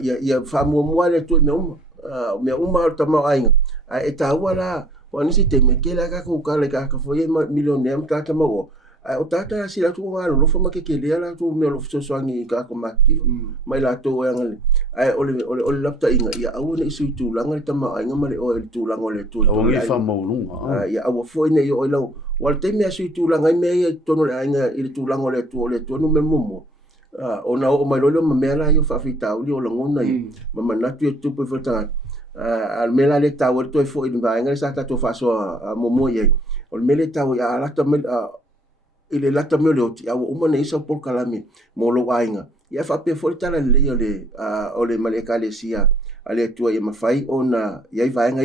Ia whamua le atua mea uma al tamau a inga. E ta ua la o nisi te mekele ka kukale ka fo ia milionea mtata mau o tata si la tu ngalo lo fo makekele la tu me lo fo soangi ka ko maki mai la to ngale ai ole lapta inga ia au ne isu tu langa le tama inga male o tu langa le tu o ngi fa maulunga ia au fo ine yo lo wal te me isu tu langa me tono le inga ile tu langa le tu no me momo ona o mai lo me la yo fa fita o lo ngona i mama na tu tu pe fota al mela le tawo to fo in va inga sa ta to fa so momo ye o mele tawo ya la to i le lata meo le oti au uma ne isa por kalami mo lo ainga ia fa pe fo tala le o le maleka le sia ale tua ia mafai ona ia vaenga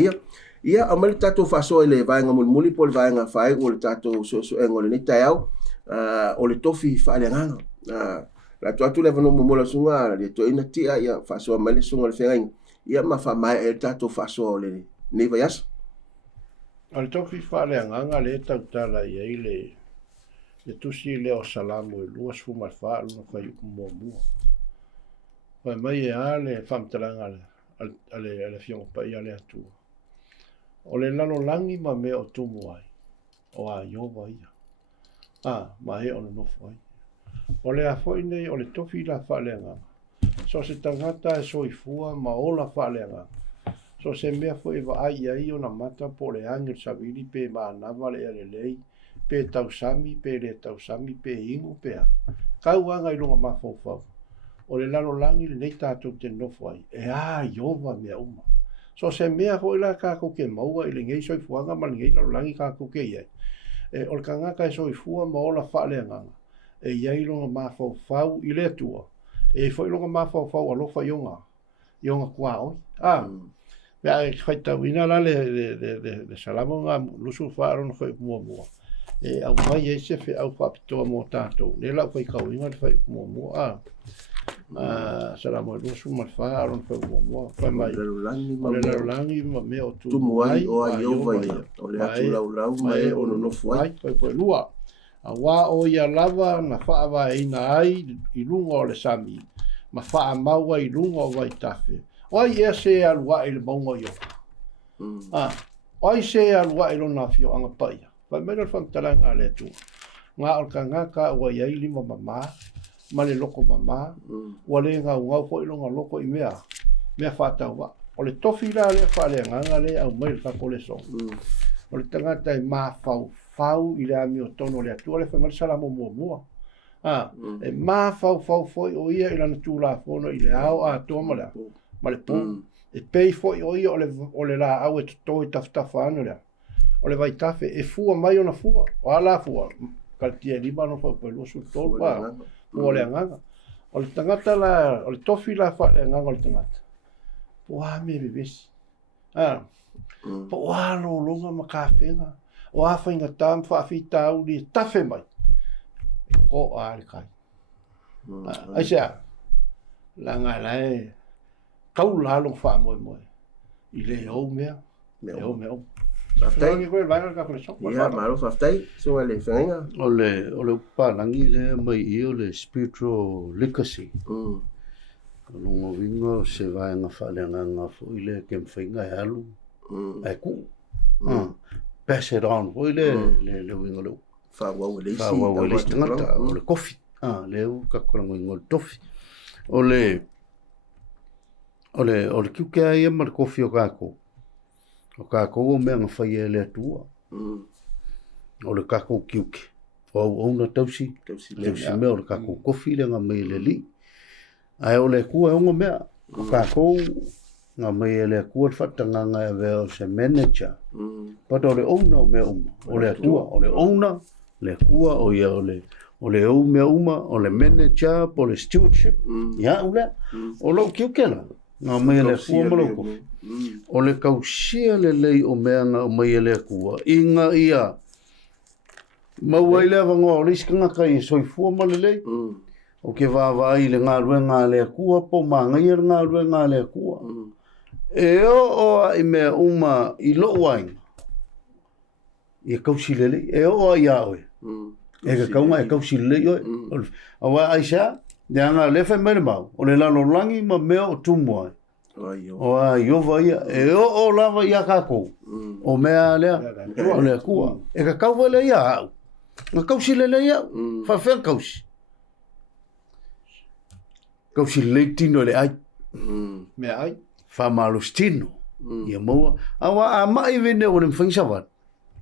ia amal tato fa so le vaenga muli pol vaenga fai o le tato so engole ni taiau o le tofi fa le nganga la tu le vano mo la sunga le to ina tia ia fa so male sunga le fenga ia ma fa mai e tato fa so le ne vayas al tofi fa le nganga le tala ia le tusi le o salamu e luas fu mal fa lu fa yu mo fa mai ale fam talanga ale fiong pa ia le atu o le lalo langi ma me o tumu ai o a yo vai ma he ono no foi o le a foi nei o le tofi la fa le nganga so se tangata e soifua ma ola fa le nganga so se mea foi va ai ona mata po le angel savili pe ma na vale ale lei pe tausami pe le tausami pe ingu pe a kauanga i lunga mafofau o le lalo langi le nei tātou te nofo ai e iova mea uma so se mea foi la kako ke maua i le ngei soifuanga ma le ngei lalo langi kako ke iai o le kangaka e soifua ma ola fa le nganga e iai lunga mafofau i le atua e foi lunga mafofau alofa ionga kua oi mea e whaitawina la le salamo ngā lusu whaaron whai mua e au mai e se fe au whapitoa mō tātou ne lau whai kauinga le whai mua salamo e lusu ma whaaron whai mua whai mai o le larulangi ma mea o tumuai o a iova ia o le atu lau mai ono nofu ai whai lua a wā o ia lava na whaawa ina ai i lunga o le sami ma wha maua i lunga o vai tafe oi e se alua i le maunga io oi se alua i lona fio anga paia vai mena le whamtalanga le tu ngā orka ngaka ua iai lima mama ma le loko mama ua le ngau po i longa loko i mea whatau wa o le tofi la le wha le nganga le au mai le whakole song o le tangata i mā fau i le ami o tono le atua le whamari salamo mua e mā fau foi o ia i lana tū la fono i le ao a toma lea ma le pō e pei foi o ia o le la au e toi taftafa anu lea o le vai tafe e fua mai ona fua o ala fua kaltia lima no fa pelo su tol pa o le nganga o le tangata la o le tofi la fa le nganga o le tangata o a me bebes po a lo longa ma kafenga o a fa inga tam fa fita u di tafe mai o a le kai ai sia la ngala e kau la lo fa mo i le o mea Faftai ia malo faftai so le fenga o le palangi le mai I o le spiritual legacy longo vingo se vai nga falenga nga fo ile kem finga halu ai ku pass it on o le vingo lo fa wa le ngata o le coffee le ka kolango ngol tofi o le kiuke ai ma coffee o kako o kako o mea nga whai e le atua. O le kako kiuke. O na tausi mea o le kako kofi le nga mai le li. Ai o le kua onga mea. O kako nga mai le kua whatanga nga e veo se manager. Pata o le ona o mea uma. O le atua. O le ona, le kua o ia o le o mea uma, o le manager, o le stewardship. Ia o le. O lau kiuke la. Nga mai le kua maloko. O le kausia le lei o mea nga o mai le kua. Inga ia. Maua i le avangoa o le iskanga kai soifua ma le lei. O ke vāwai le ngā rue ngā le kua po manga i ngā rue ngā le kua. E o i mea uma I lo wainga. I kausi le lei. E o a ia oe. E ka kaunga e kausi le lei oe. Awa aisa. De anga le fai mere mau. O le lalo langi ma mea o tumuai. O a iova ia. E o lava ia kako. O mea lea. O lea kua. E ka kauwa le ia au. Nga kausi le le ia. Whawhea kausi. Kausi le tino le ai. Mea ai. Whamalo stino. Ia maua. Awa a mai vene o le mwhainsawan.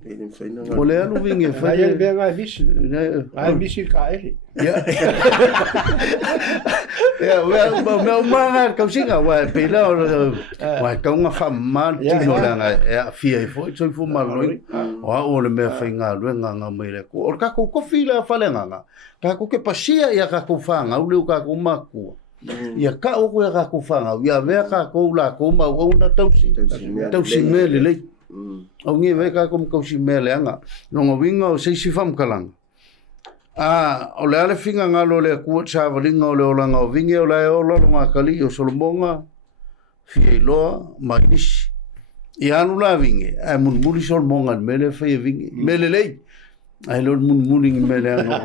Ele fina O le alu vinge fa. Ai ele bega bis. Ai bis ka ele. Ya, me manga ka singa wa pela wa ka nga fa man ti no la nga fia fo so fu mal noi. O le me fa nga nga me le ko. O ka ko fila fa le nga. Ka ko ke pasia ya ka ko fa nga u le ka ko maku. Ya ka o ko ya ka ko fa nga. Ya ve ka ko la ko ma o na tausi me le. Au ngi ve ka kom kausi mele anga longa winga o seisi fam kalang o le ale finga ngalo le ku cha valinga o le olanga o vinge o le ola nga kali o solomonga fielo magnis i anu la vinge ai mun muri solomonga mele fe vinge mele le ai lo mun muri mele anga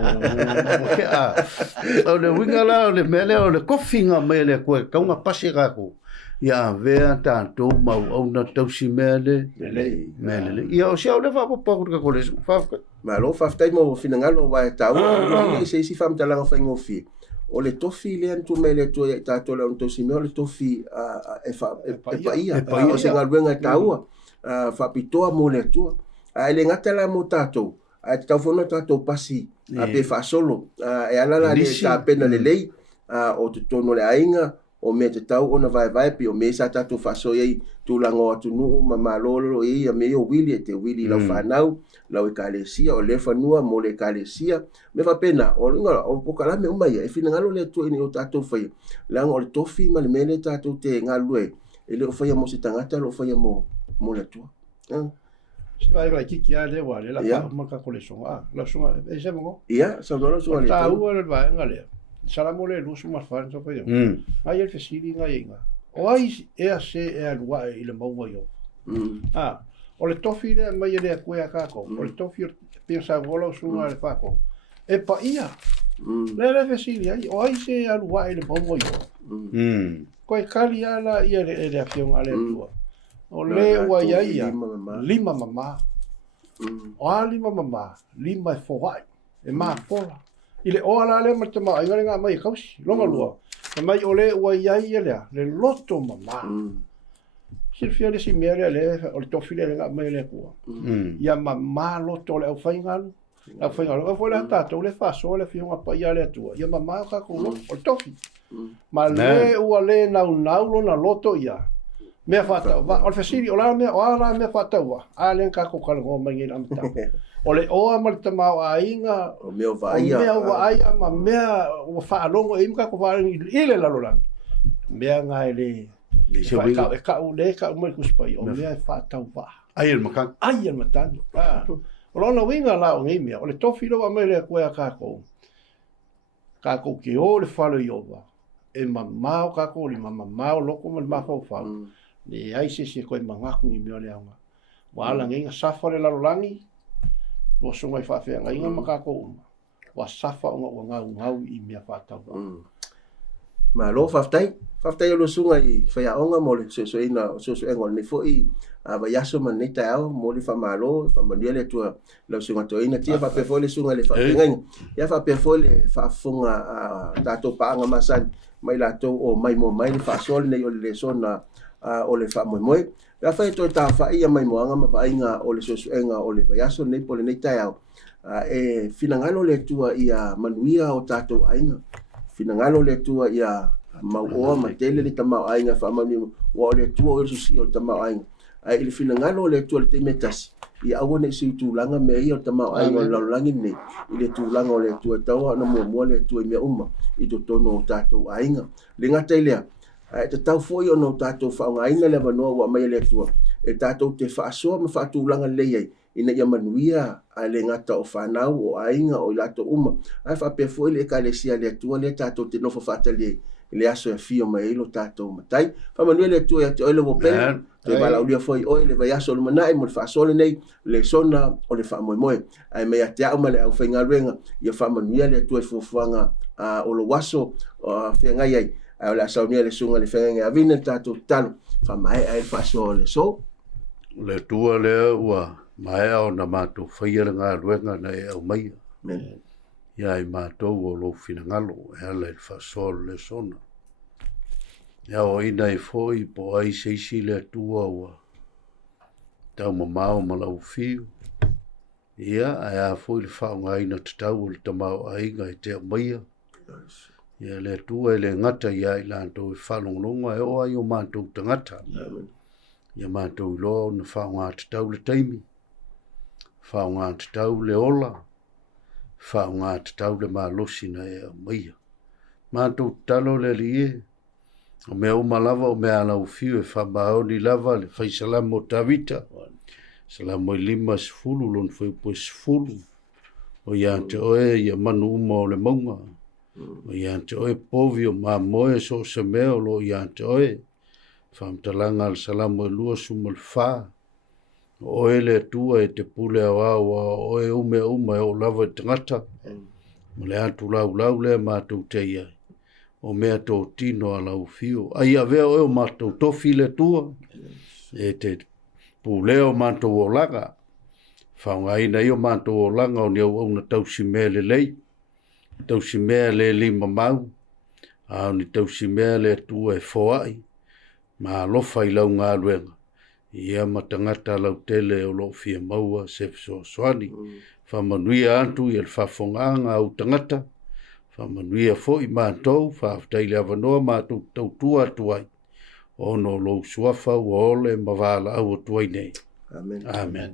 o le winga la o le mele o le kofinga mele ku ka nga pasira ko ya vea tanto mau au na tausi mele ia o sia o le fa pa ka kole fa ma lo fa tai mo fina ngalo wa tau ni se si fam tala fa ngofi o le tofi le antu mele to ta to le tosi me o le tofi e fa ia o se ngalwenga tau fa pitoa mo le tu ai le ngatala mo tato ai tau fono tato pasi a pe fa solo e ala la le ta pena le lei o te tono le ainga o me te tau ona vai pi o me sa tatu faso ye tu lango atu nu ma lolo e me o wili te wili la fanau la o kalesia o le fanua mo le kalesia me fa pena o nga o pokala me uma ye fina ngalo le tu ni o tatu fai lango o tofi ma le mele tatu te ngalue ele o fai mo se tangata lo fai mo le tu vai vai ki ale wa le la ma ka koleson la suma e se mo ia sa no so le ta u le vai ngale sala mole lu suma fa so fa yo ai el fesili nga inga o ai e a se e a lua i le maua yo o le tofi le mai le ku ya ka ko o le tofi pensa vola suma le fa ko e pa ia le fesili ai o ai se a lua i le maua yo ko e kali ala ia le afion ale tua o le wa ia lima mama o lima mama lima fo e ma fola ile o ala le matama ai nga mai kausi longa lua mai ole wa ia le loto mama sirfia le si mere le o to file nga mai le ko ia mama loto le o fainga o foi la tata o le fa so le fio pa ia le tua ia mama ka ko o to fi ma le o le na lo na loto ia me fata va o fesiri o la me fata wa ale ka ko ka ngo mai la mata o le oa maltama o ainga o meo vaia ma mea o whaalongo e imka ko whaalongo ile la lola mea ngai le ka o le ka o mai kuspai o mea whaatau wa ai el matang o lona winga la o ngai mea o le tofi loa mai le koea kako ke o le whalo i owa e mamao kako li mamao loko ma le mafau whao le aise se koe mangaku ni mea le aunga wala ngai nga safa le lalolangi o songa fa fe nga inga makako wa safa o nga i mea fatau ma lo faftai lo sunga i fa ya onga mo le so ina so engol ni fo i ba yaso man ni tao mo le fa malo fa maniele tu lo sunga to ina tia fa pe fo le sunga le fa ngai ya fa pe fo le fa funga tato pa nga masan mai la to o mai mo mai fa sol ne o le sona o le fa mo la fa to ta fa ia mai moanga ma pa inga o le so enga o le yaso nei pole nei tao e finangalo le tua ia manuia o tato ainga finangalo le tua ia mau o ma tele le tama ainga fa mani o le tua o si o tama ainga ai le finangalo le tua le temetas ia awone si tu langa me ia tama ainga la langi nei ile tu langa le tua tau na mo le tua me uma i to tono tato ainga le ngata ile te tau foi o no tato whaungaina le wanoa wa mai le tua. E tato te whaasoa ma whaatulanga leiai. Ina ia manuia a le ngata o whanau o ainga o lato uma. Ai whapea foi le ka le sia le tua le tato te nofo whaataliei. Le aso e fio mai ilo tato matai. Whamanuia le tua e te oile wo pena. Te wala ulia foi oi le vai aso le manai mo le whaasole nei. Le sona o le whaamoemoe. Ai mea te au ma le au whaingaruenga. Ia whamanuia le tua e fuafuanga o lo waso whiangai ai. Ai la saunia le sunga le fenga avina tato talo fa mai ai faso le so le tua le ua mai o na mato faia nga ruenga na e au mai ia i mato o lo finangalo e le faso le sona ia o ina i foi po ai seisi le tua ua tau mamao malau fiu Ia, a foi le whaongaina te tau o le tamau ainga e te maia. Ia le tua le ngata ia i lantou e whalongonga e o ai o mātou tangata. Ia mātou i loa na whaonga te tau le taimi. Whaonga te tau le ola. Whaonga te tau le maalosina e maia. Mātou talo le lie. O mea o malava o mea ala ufiu e whamaoni lava le whaisalamo tawita. Salamo i 5 sifulu lon foi po sifulu. O ia te oe ia manu uma o le maunga. O ia te oe povi o mamoe so se mea o lo ia te oe. Whamtalanga al salamo i lua suma le wha. O oe le tua e te pule au au a oe ume e o lava te ngata. Mo le atu lau le mātou te iai. O mea tō tino ala ufio. Ai a vea oe o mātou tofi le tua. E te puleo mātou o langa. Whaungaina i o mātou o langa o ni au na tausi mea le lei. Tausi mea le 5 mau. Au ni tausi mea le tua e foai. Ma lofa i lau ngā luenga. Ia matangata lau tele o lo fia maua se soani. Whamanuia antu i al whafonganga au tangata. Whamanuia fo i mātou. Whaftaile avanoa mātou tautua tuai. Ono lo suafa o ole mavala au tuai nei. Amen. Amen.